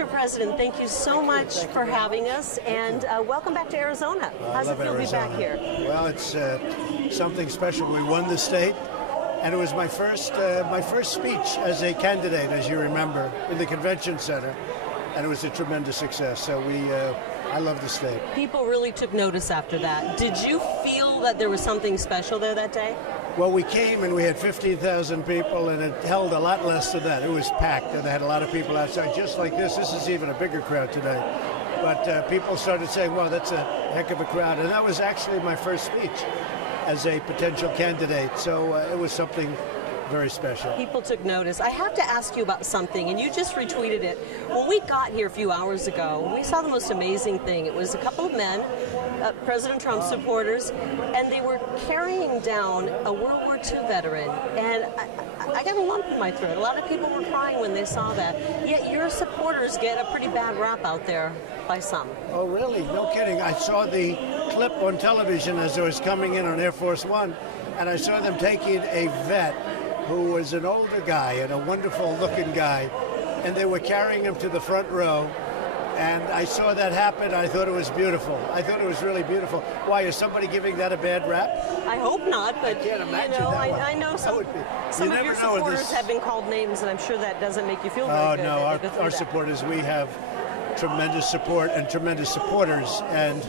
Mr. President, thank you so much for having us, and welcome back to Arizona. How's it feel to be back here? Well, it's something special. We won the state, and it was my first speech as a candidate, as you remember, in the convention center, and it was a tremendous success. So I love the state. People really took notice after that. Did you feel that there was something special there that day? Well, we came and we had 15,000 people, and it held a lot less than that. It was packed, and they had a lot of people outside, just like this. This is even a bigger crowd today. But people started saying, wow, that's a heck of a crowd. And that was actually my first speech as a potential candidate. So it was something very special. People took notice. I have to ask you about something, and you just retweeted it. When we got here a few hours ago, we saw the most amazing thing. It was a couple of men, President Trump supporters, and they were carrying down a World War II veteran. And I got a lump in my throat. A lot of people were crying when they saw that. Yet your supporters get a pretty bad rap out there by some. Oh, really? No kidding. I saw the clip on television as I was coming in on Air Force One, and I saw them taking a vet who was an older guy and a wonderful looking guy, and they were carrying him to the front row. And I saw that happen. I thought it was beautiful. I thought it was really beautiful. Why, is somebody giving that a bad rap? I hope not, but I can't imagine I know some of your supporters have been called names, and I'm sure that doesn't make you feel very good. Oh, no, our supporters, we have tremendous support and tremendous supporters, and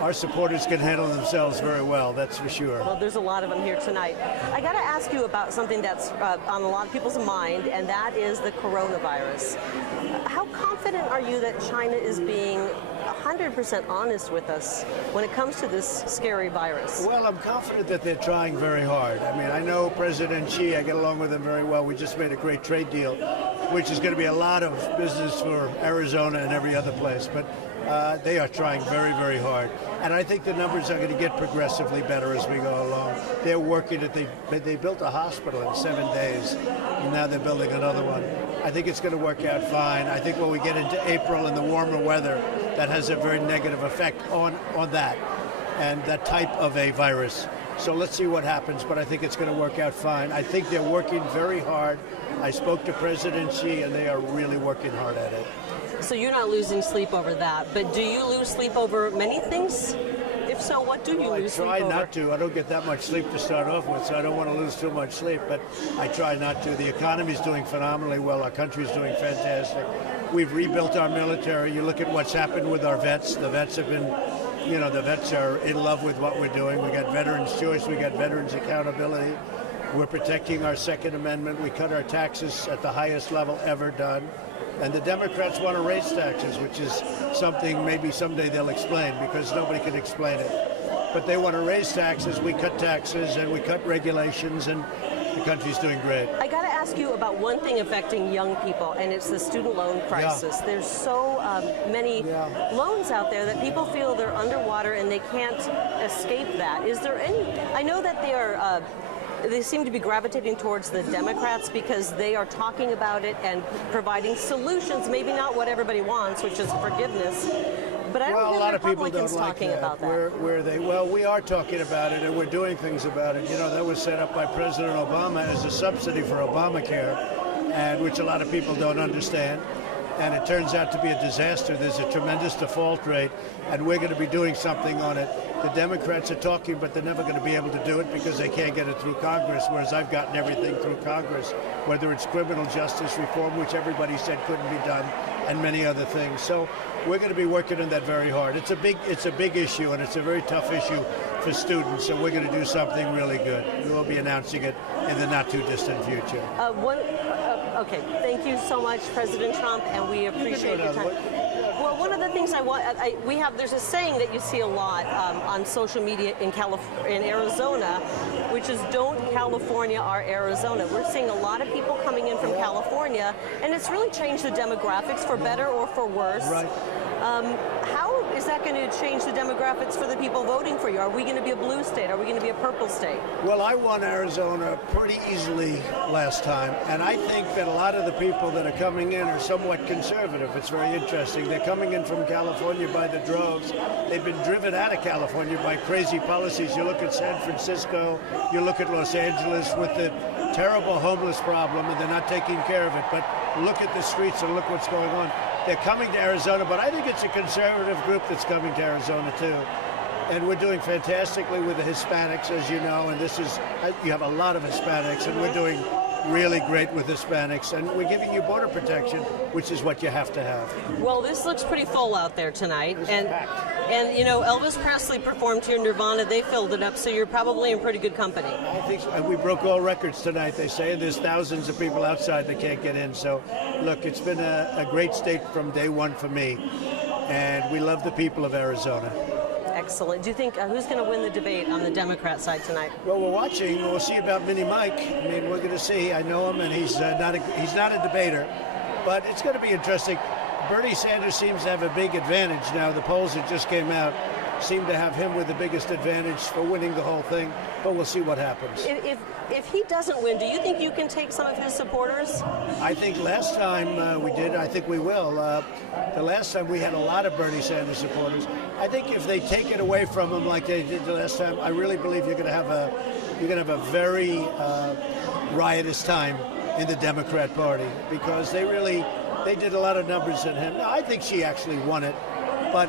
our supporters can handle themselves very well, that's for sure. Well, there's a lot of them here tonight. I got to ask you about something that's on a lot of people's mind, and that is the coronavirus. How confident are you that China is being 100% honest with us when it comes to this scary virus? Well, I'm confident that they're trying very hard. I mean, I know President Xi, I get along with him very well. We just made a great trade deal, which is going to be a lot of business for Arizona and every other place. But they are trying very, very hard. And I think the numbers are going to get progressively better as we go along. They're working it. They built a hospital in 7 days, and now they're building another one. I think it's going to work out fine. I think when we get into April and the warmer weather, that has a very negative effect on that and that type of a virus. So let's see what happens, but I think it's going to work out fine. I think they're working very hard. I spoke to President Xi, and they are really working hard at it. So you're not losing sleep over that, but do you lose sleep over many things? If so, what do you lose sleep over? I try not to. I don't get that much sleep to start off with, so I don't want to lose too much sleep, but I try not to. The economy's doing phenomenally well. Our country's doing fantastic. We've rebuilt our military. You look at what's happened with our vets. The vets have been, the vets are in love with what we're doing. We got veterans' choice. We got veterans' accountability. We're protecting our Second Amendment. We cut our taxes at the highest level ever done. And the Democrats want to raise taxes, which is something maybe someday they'll explain, because nobody can explain it. But they want to raise taxes. We cut taxes and we cut regulations, and the country's doing great. I got to ask you about one thing affecting young people, and it's the student loan crisis. Yeah. There's so many loans out there that people feel they're underwater and they can't escape that. Is there any? I know that they seem to be gravitating towards the Democrats because they are talking about it and providing solutions, maybe not what everybody wants, which is forgiveness. But I don't hear Republicans talking about that. Well, we are talking about it, and we're doing things about it. That was set up by President Obama as a subsidy for Obamacare, and which a lot of people don't understand. And it turns out to be a disaster. There's a tremendous default rate, and we're going to be doing something on it. The Democrats are talking, but they're never going to be able to do it because they can't get it through Congress, whereas I've gotten everything through Congress, whether it's criminal justice reform, which everybody said couldn't be done, and many other things. So we're going to be working on that very hard. It's a big issue, and it's a very tough issue for students, so we're going to do something really good. We'll be announcing it in the not-too-distant future. Okay, thank you so much, President Trump, and we appreciate your time. Well, one of the things there's a saying that you see a lot on social media in Arizona, which is "Don't California our Arizona." We're seeing a lot of people coming in from California, and it's really changed the demographics for better or for worse. Right. How is that going to change the demographics for the people voting for you? Are we going to be a blue state? Are we going to be a purple state? Well, I won Arizona pretty easily last time, and I think that a lot of the people that are coming in are somewhat conservative. It's very interesting. They're coming in from California by the droves. They've been driven out of California by crazy policies. You look at San Francisco, you look at Los Angeles with the terrible homeless problem, and they're not taking care of it. But look at the streets and look what's going on. they're coming to Arizona, but I think it's a conservative group that's coming to Arizona too. And we're doing fantastically with the Hispanics, as you know, and you have a lot of Hispanics, and we're doing really great with Hispanics, and we're giving you border protection, which is what you have to have. Well, this looks pretty full out there tonight, and Elvis Presley performed here in Nirvana. They filled it up, so you're probably in pretty good company. I think so. We broke all records tonight, they say, and there's thousands of people outside that can't get in. So, look, it's been a great state from day one for me, and we love the people of Arizona. Excellent. Do you think who's going to win the debate on the Democrat side tonight? Well, we're watching. We'll see about Mini Mike. I mean, we're going to see. I know him, and he's not a debater, but it's going to be interesting. Bernie Sanders seems to have a big advantage now. The polls that just came out seem to have him with the biggest advantage for winning the whole thing, but we'll see what happens. If he doesn't win, do you think you can take some of his supporters? I think last time we did. I think we will. The last time we had a lot of Bernie Sanders supporters. I think if they take it away from him like they did the last time, I really believe you're going to have a very riotous time in the Democrat Party, because they did a lot of numbers in him. Now, I think she actually won it, but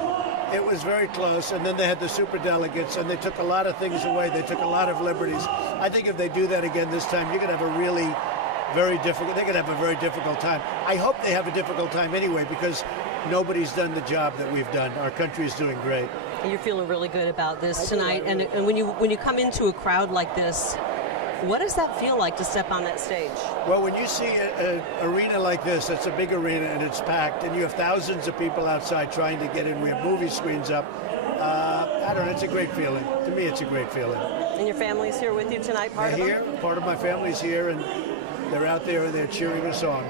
it was very close, and then they had the superdelegates, and they took a lot of things away. They took a lot of liberties. I think if they do that again this time, you're going to have a really very difficult. They're going to have a very difficult time. I hope they have a difficult time anyway, because nobody's done the job that we've done. Our country is doing great. And you're feeling really good about this tonight. And when you come into a crowd like this, what does that feel like to step on that stage? Well, when you see an arena like this, it's a big arena and it's packed, and you have thousands of people outside trying to get in. We have movie screens up. I don't know, it's a great feeling. To me, it's a great feeling. And your family's here with you tonight, They're here. Part of my family's here, and they're out there and they're cheering us on.